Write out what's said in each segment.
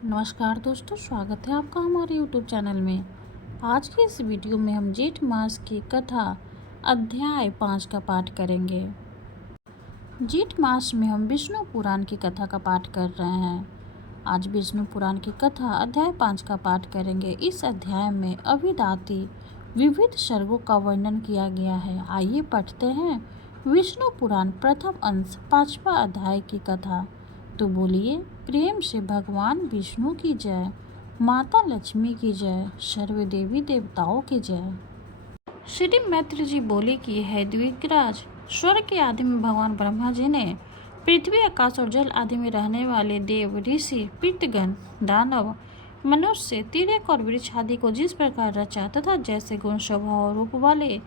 नमस्कार दोस्तों, स्वागत है आपका हमारे YouTube चैनल में। आज के इस वीडियो में हम जेठ मास की कथा अध्याय 5 का पाठ करेंगे। जेठ मास में हम विष्णु पुराण की कथा का पाठ कर रहे हैं। आज विष्णु पुराण की कथा अध्याय 5 का पाठ करेंगे। इस अध्याय में अभिधाति विविध सर्गों का वर्णन किया गया है। आइए पढ़ते हैं विष्णु पुराण प्रथम अंश 5वां अध्याय की कथा। तो बोलिए, प्रेम से भगवान विष्णु की जय, माता लक्ष्मी की जय, सर्व देवी देवताओं की जय। श्री मैत्र जी बोले कि है द्विगराज, स्वर्ग के आदि में भगवान ब्रह्मा जी ने पृथ्वी, आकाश और जल आदि में रहने वाले देव, ऋषि, पितृगण, दानव, मनुष्य, तिर्यक और वृक्ष आदि को जिस प्रकार रचा तथा जैसे गुण, स्वभाव और रूप वाले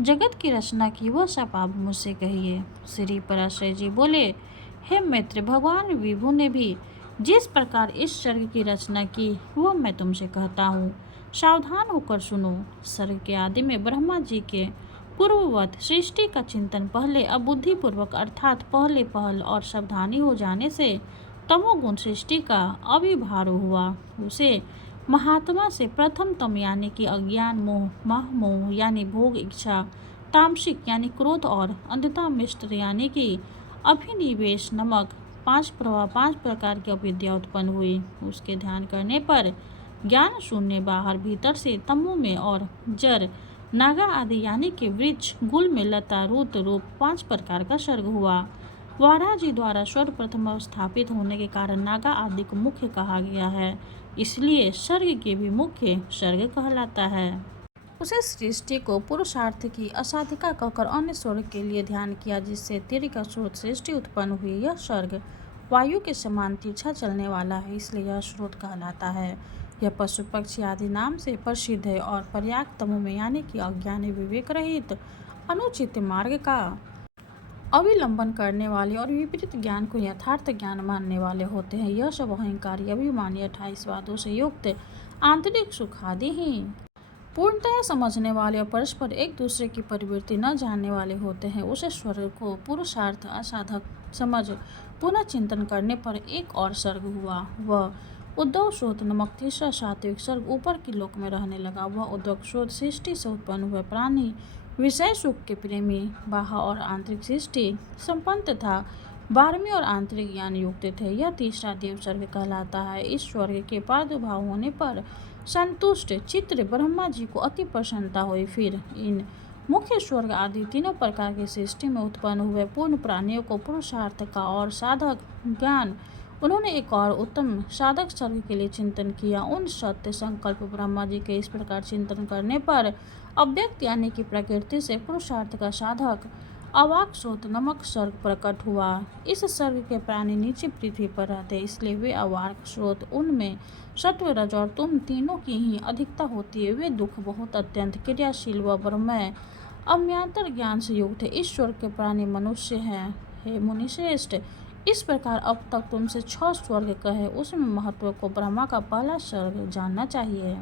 जगत की रचना की, वह सब आप मुझसे कहिए। श्री पराशर जी बोले, हे मित्र, भगवान विभु ने भी जिस प्रकार इस सर्ग की रचना की, वह मैं तुमसे कहता हूँ। सावधान होकर सुनो। सर्ग के आदि में ब्रह्मा जी के पूर्ववत सृष्टि का चिंतन पहले अबुद्धिपूर्वक अर्थात पहले पहल और सावधानी हो जाने से तमोगुण सृष्टि का अभिभार हुआ। उसे महात्मा से प्रथम तम यानी कि अज्ञान, मोह, माह मोह यानी भोग इच्छा, तामसिक यानी क्रोध और अंधता मिश्र यानी कि अभिनिवेश नमक 5 प्रकार की अविद्या उत्पन्न हुई। उसके ध्यान करने पर ज्ञान शून्य बाहर भीतर से तमो में और जर, नागा आदि यानी कि वृक्ष, गुल में लता, रूत रूप 5 प्रकार का सर्ग हुआ। वाराह जी द्वारा सर्वप्रथम स्थापित होने के कारण नागा आदि को मुख्य कहा गया है, इसलिए सर्ग के भी मुख्य सर्ग कहलाता है। उसे सृष्टि को पुरुषार्थ की असाधिका कहकर अन्य स्वर्ग के लिए ध्यान किया, जिससे तीर्थ का स्रोत सृष्टि उत्पन्न हुई। यह स्वर्ग वायु के समान तिरछा चलने वाला है, इसलिए यह स्रोत कहलाता है। यह पशु पक्षी आदि नाम से प्रसिद्ध है और पर्याप्त तमो में यानी कि अज्ञान, विवेक रहित, अनुचित मार्ग का अविलंबन करने वाले और विपरीत ज्ञान को यथार्थ ज्ञान मानने वाले होते हैं। यह सब अहंकारी, अभिमानी, 28 वादों से युक्त, आंतरिक सुख आदि ही पूर्णतया समझने वाले और परस्पर एक दूसरे की प्रवृत्ति न जानने वाले होते हैं। उसे स्वर्ग को पुरुषार्थ असाधक समझ पुनः चिंतन करने पर एक और सर्ग हुआ। वह उद्धव स्रोत नमक तीसरा सात्विक सर्ग ऊपर की लोक में रहने लगा। वह उद्धव स्रोत सृष्टि से उत्पन्न हुए प्राणी, विषय सुख के प्रेमी, बाह्य और आंतरिक सृष्टि संपन्न तथा 12वीं और आंतरिक ज्ञान युक्त थे। यह तीसरा देव सर्ग कहलाता है। इस स्वर्ग के प्रादुर्भाव होने पर संतुष्ट चित्त ब्रह्मा जी को अति प्रसन्नता हुई। फिर इन मुख्य स्वर्ग आदि तीनों प्रकार की सृष्टि में उत्पन्न हुए पूर्ण प्राणियों को पुरुषार्थ का और साधक ज्ञान उन्होंने एक और उत्तम साधक सर्ग के लिए चिंतन किया। उन सत्य संकल्प ब्रह्मा जी के इस प्रकार चिंतन करने पर अव्यक्त यानी कि प्रकृति से पुरुषार्थ का साधक अवाक स्रोत नमक सर्ग प्रकट हुआ। इस सर्ग के प्राणी नीचे पृथ्वी पर रहते, इसलिए वे अवाक स्रोत, उनमें सत्व, रज और तुम तीनों की ही अधिकता होती है। वे दुख बहुत अत्यंत क्रियाशील व ब्रह्ममय अम्यांतर ज्ञान से युक्त है। इस स्वर्ग के प्राणी मनुष्य हैं। हे मुनिश्रेष्ठ, इस प्रकार अब तक तुमसे 6 स्वर्ग कहे, उसमें महत्व को ब्रह्मा का पहला स्वर्ग जानना चाहिए।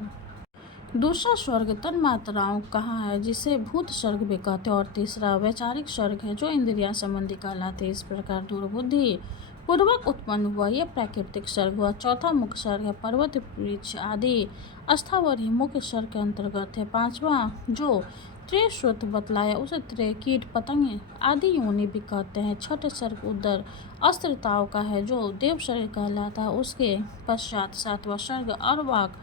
दूसरा स्वर्ग तन्मात्राओं कहा है, जिसे भूत स्वर्ग भी कहते हैं, और तीसरा वैचारिक स्वर्ग है, जो इंद्रिया संबंधी कहलाते। इस प्रकार दुर्बुद्धि पूर्वक उत्पन्न हुआ यह प्राकृतिक स्वर्ग हुआ। चौथा मुख्य स्वर्ग है पर्वत, वृक्ष आदि स्थावर ही मुख्य स्वर्ग के अंतर्गत है। पांचवा जो त्रिश्रुत बतलाया उसे त्रे, कीट, पतंग आदि योनि भी कहते हैं। छठे सर्ग उदर अस्त्रताओं का है, जो देव सर्ग कहलाता है। उसके पश्चात 7वां सर्ग अर्वाक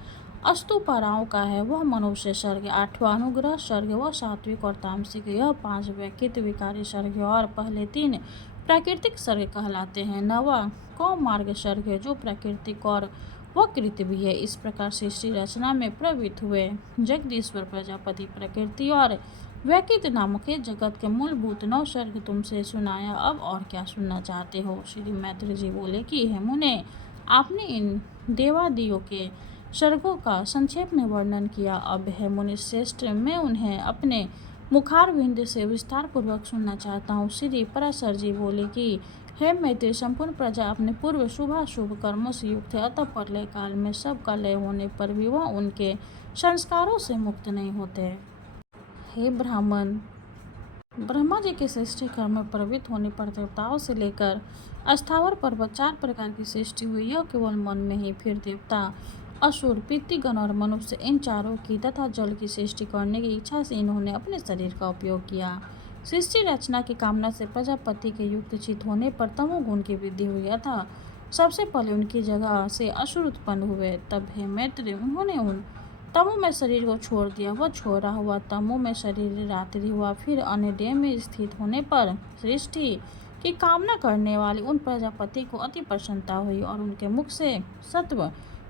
अस्तुपराओं का है, वह मनुष्य सर्ग। 8वां अनुग्रह सर्ग, वह सात्विक और तामसिक। यह 5 व्यक्तित्व विकारी सर्ग और पहले 3 प्राकृतिक सर्ग कहलाते हैं। 9वां कौमार्ग सर्ग है, जो प्राकृतिक और वकृत भी है। इस प्रकार सृष्टि रचना में प्रवृत्त हुए जगदीश्वर प्रजापति, प्रकृति और व्यक्तित्व नामक जगत के मूलभूत 9 सर्ग तुमसे सुनाया। अब और क्या सुनना चाहते हो? श्री मैत्र जी बोले कि हे मुने, आपने इन देवादियों के सर्गों का संक्षेप में वर्णन किया। अब है मुनिश्रेष्ठ, मैं उन्हें अपने मुखारविंद से विस्तार पूर्वक सुनना चाहता हूँ। श्री पराशर जी बोले कि हे मैत्री, संपूर्ण प्रजा अपने पूर्व शुभाशुभ कर्मों से युक्त है, अतः प्रलय काल में सब का लय होने पर भी वह उनके संस्कारों से मुक्त नहीं होते। हे ब्राह्मण, ब्रह्मा जी के सृष्टि कर्म में प्रवृत्त होने पर देवताओं से लेकर अस्थावर पर्वत 4 प्रकार की सृष्टि हुई। यह केवल मन में ही। फिर देवता, असुर, पितृगण और मनुष्य, इन चारों की तथा जल की सृष्टि करने की इच्छा से इन्होंने अपने शरीर का उपयोग किया। सृष्टि रचना की कामना से प्रजापति के युक्त चित होने पर तमोगुण की वृद्धि हुई अतः सबसे पहले उनकी जगह से असुर उत्पन्न हुए। तब हे मैत्री, उन्होंने उन तमो में शरीर को छोड़ दिया। वह छोड़ा हुआ तमो में शरीर रात्रि हुआ। फिर अन्य में स्थित होने पर सृष्टि की कामना करने वाले उन प्रजापति को अति प्रसन्नता हुई और उनके मुख से सत्व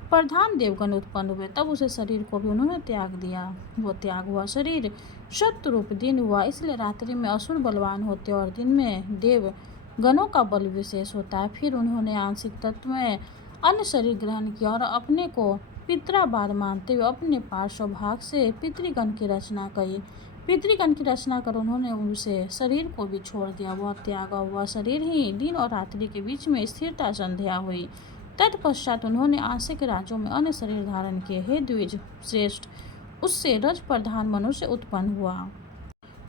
प्रधान देवगण उत्पन्न हुए। तब उसे शरीर को भी उन्होंने त्याग दिया। वो त्याग हुआ शरीर सत्य रूप दिन हुआ। इसलिए रात्रि में असुर बलवान होते और दिन में देव गणों का बल विशेष होता है। फिर उन्होंने आंशिक तत्व में अन्य शरीर ग्रहण किया और अपने को पितराबाद मानते हुए अपने पार्श्व भाग से पितृगण की रचना की। पितृगण की रचना कर उन्होंने उनसे शरीर को भी छोड़ दिया। वह त्यागा हुआ शरीर ही दिन और रात्रि के बीच में स्थिरता संध्या हुई। तत्पश्चात उन्होंने आंशिक राज्यों में अन्य शरीर धारण किए। हे द्विज श्रेष्ठ, उससे रज प्रधान मनुष्य उत्पन्न हुआ।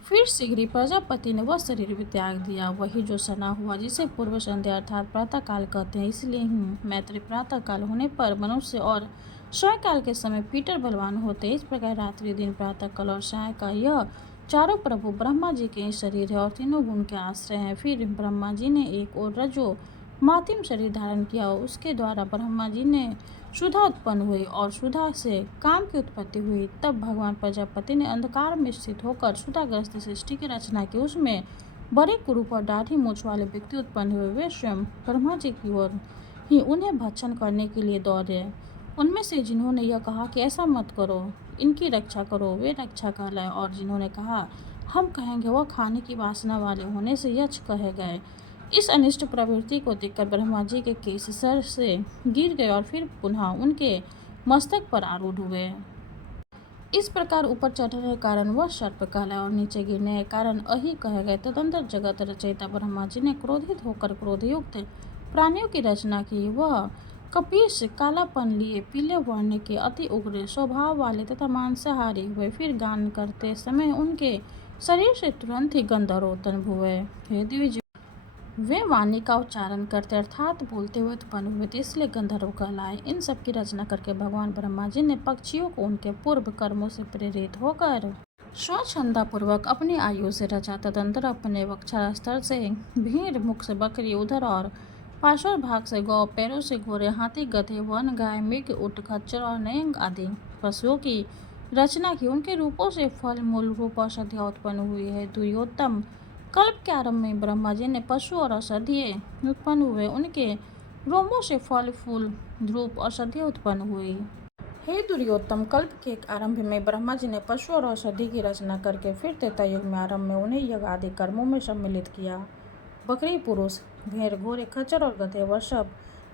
फिर शीघ्र ही प्रजापति ने वह शरीर भी त्याग दिया, वही जो सना हुआ, जिसे पूर्व संध्या अर्थात प्रातः काल कहते हैं। इसलिए मैत्री प्रातः काल होने पर मनुष्य और सायकाल के समय पीटर बलवान होते। इस प्रकार रात्रि, दिन, प्रातः काल और सायकाल यह चारों प्रभु ब्रह्मा जी के शरीर है और तीनों गुण के आश्रय हैं। फिर ब्रह्मा जी ने एक और रजो मातिम शरीर धारण किया। उसके द्वारा ब्रह्मा जी ने सुधा उत्पन्न हुई और सुधा से काम की उत्पत्ति हुई। तब भगवान प्रजापति ने अंधकार में स्थित होकर सुधाग्रस्त सृष्टि की रचना की। उसमें बड़े कुरूप और दाढ़ी मूछ वाले व्यक्ति उत्पन्न हुए। वे स्वयं ब्रह्मा जी की ओर ही उन्हें भक्षण करने के लिए दौड़े। उनमें से जिन्होंने यह कहा कि ऐसा मत करो, इनकी रक्षा करो, वे रक्षा कहलाए, और जिन्होंने कहा हम कहेंगे, वह खाने की वासना वाले होने से यक्ष कहे गए। इस अनिष्ट प्रवृत्ति को देखकर ब्रह्मा जी के केश सर से गिर गए और फिर पुनः उनके मस्तक पर आरूढ़ हुए। इस प्रकार ऊपर चढ़ने के कारण वह सर्प कहलाए और नीचे गिरने के कारण अहि कहे गए। तदंतर जगत रचयिता ब्रह्मा जी ने क्रोधित होकर क्रोधयुक्त प्राणियों की रचना की। वह कपीश कालापन लिए, पीले वर्ण के, अति उग्र स्वभाव वाले तथा मांसाहारी हुए। फिर गान करते समय उनके शरीर से तुरंत ही गंधर्व उत्पन्न हुए। हे द्विज, वे वाणी का उच्चारण करते अर्थात बोलते हुए उत्पन्न हुए थे, इसलिए गंधर्व कहलाए। इन सब की रचना करके भगवान ब्रह्मा जी ने पक्षियों को उनके पूर्व कर्मों से प्रेरित होकर स्वच्छंदा पूर्वक अपनी आयु से रचा। तदंतर अपने वक्षस्थल से भीड़, मुख से बकरी, उधर और पार्श्व भाग से गौ, पैरों से घोड़े, हाथी, गधे, वन, गाय, मृग, ऊँट, खच्चर और नयंग आदि पशुओं की रचना की। उनके रूपों से फल, मूल रूप, औषधियाँ उत्पन्न हुई है। द्वियोत्तम, कल्प के आरंभ में ब्रह्मा जी ने पशु और औषधियाँ उत्पन्न हुए। उनके रोमों से फल, फूल, रूप, औषधियाँ उत्पन्न हुई। हे दुर्योत्तम, कल्प के आरंभ में ब्रह्मा जी ने पशु और औषधि की रचना करके फिर त्रेता युग में आरंभ में उन्हें यज्ञ आदि कर्मों में सम्मिलित किया। बकरी पुरुष, भेड़, घोड़े, खच्चर और गधे वह सब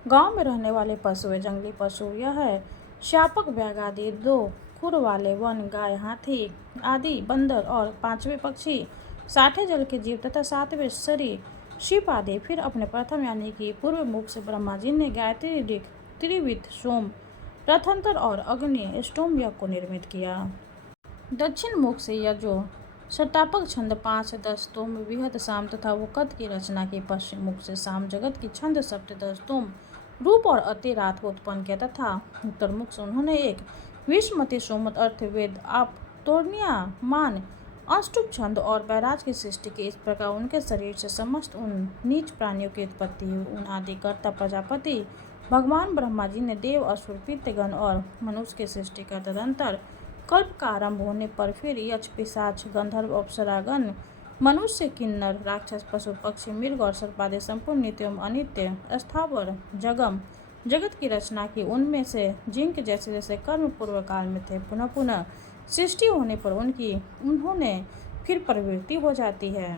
गांव में रहने वाले पशु है। जंगली पशु यह है श्यापक, व्याघ्र आदि, 2 खुर वाले, वन, गाय, हाथी आदि, बंदर और 5वें पक्षी, 60 जल के जीव तथा 7वें सरीसृप आदि। फिर अपने प्रथम यानी कि पूर्व मुख से ब्रह्मा जी ने गायत्री, ऋक्, त्रिविध, सोम, रथंतर और अग्नि स्टोम यज्ञ को निर्मित किया। दक्षिण मुख से यजो, सतापक, छंद 5, 10 तोम, विहत, साम तथा वकत की रचना की। पश्चिम मुख से साम जगत की छंद, सप्त, 10 तोम, रूप और अति रात को उत्पन्न किया तथा उत्तर मुख से उन्होंने एक विषमति, सोमत, अर्थ, वेद, आप, तोर्निया, मान, अष्टुप छंद और बैराज की सृष्टि की। इस प्रकार उनके शरीर से समस्त उन नीच प्राणियों की उत्पत्ति हुई। उन आदिकर्ता प्रजापति भगवान ब्रह्मा जी ने देव, असुर, पितृगण और मनुष्य की सृष्टि का। तदंतर कल्प का आरंभ होने पर फिर यक्ष, पिशाच, गंधर्व, अप्सरागण, मनुष्य, किन्नर, राक्षस, पशु, पक्षी, मृग और सर्प आदि संपूर्ण नित्य एवं अनित्य स्थावर जगम जगत की रचना की। उनमें से जिनके जैसे जैसे कर्म पूर्व काल में थे, पुनः पुनः सृष्टि होने पर उन्होंने फिर प्रवृत्ति हो जाती है।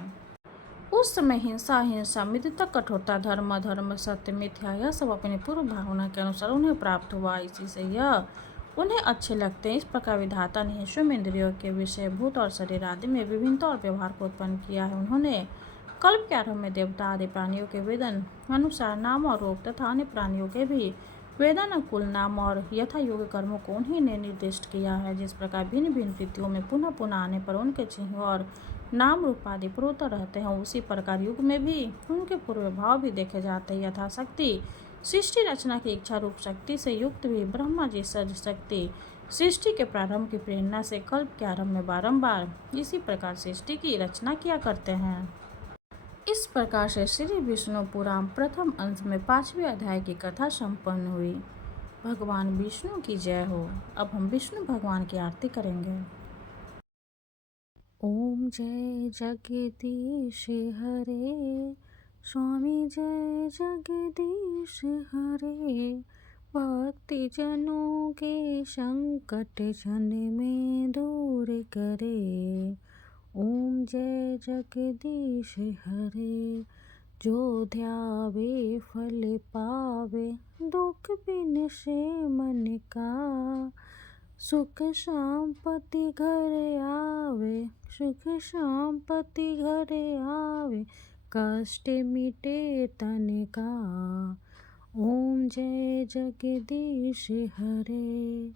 उस समय हिंसा, मित्रता, कठोरता, धर्म, अधर्म, सत्य, मिथ्या यह सब अपनी पूर्व भावना के अनुसार उन्हें प्राप्त हुआ। इसी से यह उन्हें अच्छे लगते हैं। इस प्रकार विधाता ने स्वयं इंद्रियों के विषय, भूत और शरीर आदि में विभिन्नता और व्यवहार को उत्पन्न किया है। उन्होंने कल्प के आरंभ में देवता आदि प्राणियों के वेदन अनुसार नाम और रूप तथा अन्य प्राणियों के भी वेदानुकूल नाम और यथा योग्य कर्मों को उन्हीं ने निर्दिष्ट किया है। जिस प्रकार भिन्न भिन्न वृत्तियों में पुनः पुनः आने पर उनके चिन्ह और नाम रूप आदि पुरोता रहते हैं, उसी प्रकार युग में भी उनके पूर्व भाव भी देखे जाते हैं। यथाशक्ति सृष्टि रचना की इच्छा रूप शक्ति से युक्त भी ब्रह्मा जी सज शक्ति सृष्टि के प्रारंभ की प्रेरणा से कल्प के आरंभ में बारंबार इसी प्रकार सृष्टि की रचना किया करते हैं। इस प्रकार से श्री विष्णु पुराण प्रथम अंश में 5वें अध्याय की कथा संपन्न हुई। भगवान विष्णु की जय हो। अब हम विष्णु भगवान की आरती करेंगे। ओम जय जगदीश हरे, स्वामी जय जगदीश हरे। भक्ति जनों के संकट जन में दूर करे। ओम जय जगदीश हरे, जो ध्यावे फल पावे, दुख बिन से मन का। सुख शांति घर आवे, सुख शांति घर आवे, कष्ट मिटे तन का। ओम जय जगदीश हरे,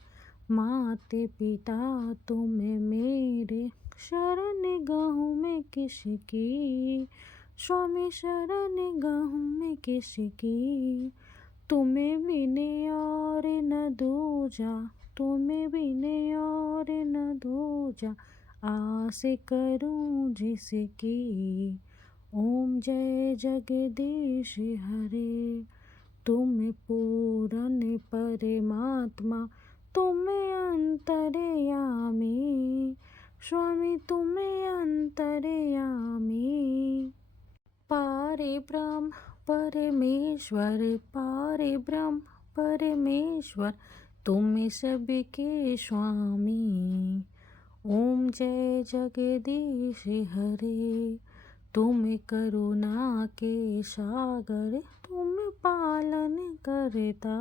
माते पिता तुम मेरे, शरण गहूँ में किसकी। स्वामी शरण गहूँ में किसकी, तुम्हें बिने और न दूजा, तुम्हें बिने और न दूजा, आस करूं जिसकी। ओम जय जगदीश हरे, तुम पूर्ण परमात्मा, तुम अंतर्यामी। स्वामी तुम अंतर्यामी। पारे ब्रह्म परमेश्वर, पारे ब्रह्म परमेश्वर, तुम सबके स्वामी। ओम जय जगदीश हरे, तुम करुणा के सागर, तुम पालन करता।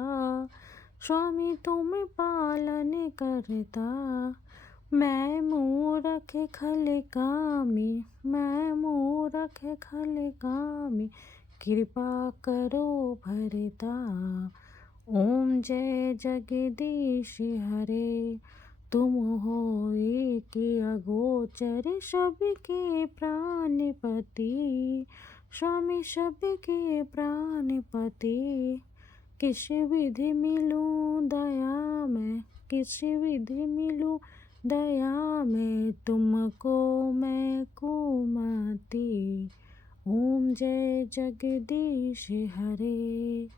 स्वामी तुम पालन करता। मैं मूरख खल कामी, मैं मूरख खल कामी, कृपा करो भरता। ओम जय जगदीश हरे, तुम हो एक अगोचर, सबके प्राणपति। स्वामी सबके प्राणपति, किस विधि मिलूं दया में, किस विधि मिलूं दया में, तुमको मैं कुमति। ओम जय जगदीश हरे,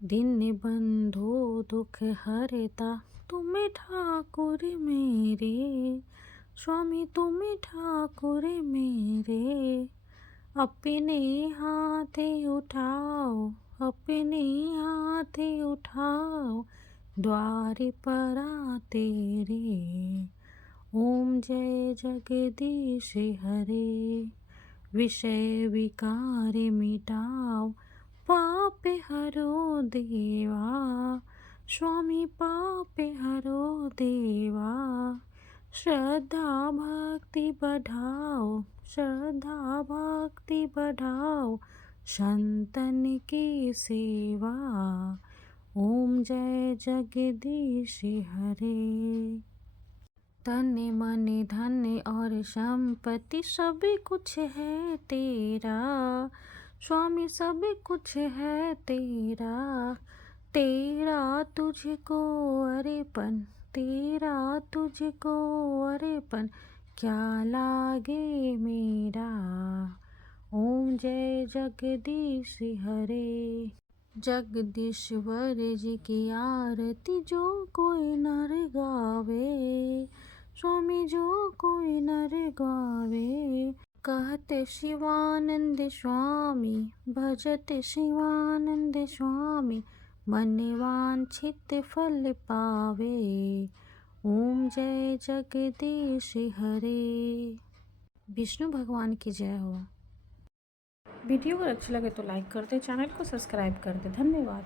दीन बंधु दुख हरता, तुम ठाकुर मेरे। स्वामी तुम ठाकुर मेरे, अपने हाथ उठाओ, अपने हाथ उठाओ, द्वार पर तेरे। ओम जय जगदीश हरे, विषय विकार मिटाओ, पाप हरो देवा। स्वामी पाप हरो देवा, श्रद्धा भक्ति बढ़ाओ, श्रद्धा भक्ति बढ़ाओ, संतन की सेवा। ओम जय जगदीश हरे, तन मन धन और संपत्ति सब कुछ है तेरा। स्वामी सब कुछ है तेरा, तेरा तुझको अर्पण, तेरा तुझको अर्पण, क्या लागे मेरा। ओम जय जगदीश हरे, जगदीश्वर जी की आरती जो कोई नर गावे। स्वामी जो कोई नर गावे, कहते शिवानंद स्वामी, भजते शिवानंद स्वामी, मन वांछित फल पावे। ओम जय जगदीश हरे। विष्णु भगवान की जय हो। वीडियो अगर अच्छी लगे तो लाइक कर दे, चैनल को सब्सक्राइब कर दे। धन्यवाद।